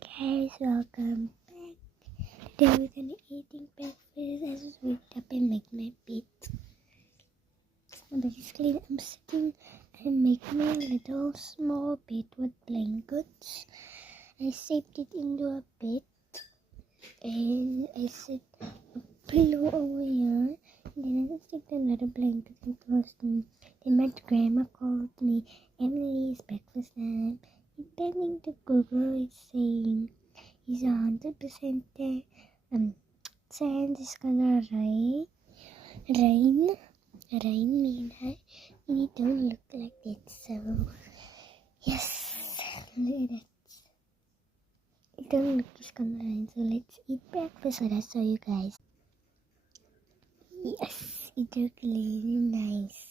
guys, welcome back. Today we're gonna eating breakfast. I just wake up and make my bed. So basically I'm sitting and make my little small bed with blankets. I shaped it into a bed and I set a pillow over here. And then I just take another blanket and close them. Then my grandma called me, Emily, it's breakfast time. Depending to Google, it's saying it's 100% there. Chance is gonna rain. Rain mean it don't look like it. So yes, look at that. It don't look it's gonna rain. So let's eat breakfast. So I'll show you guys. Yes, it looks really nice.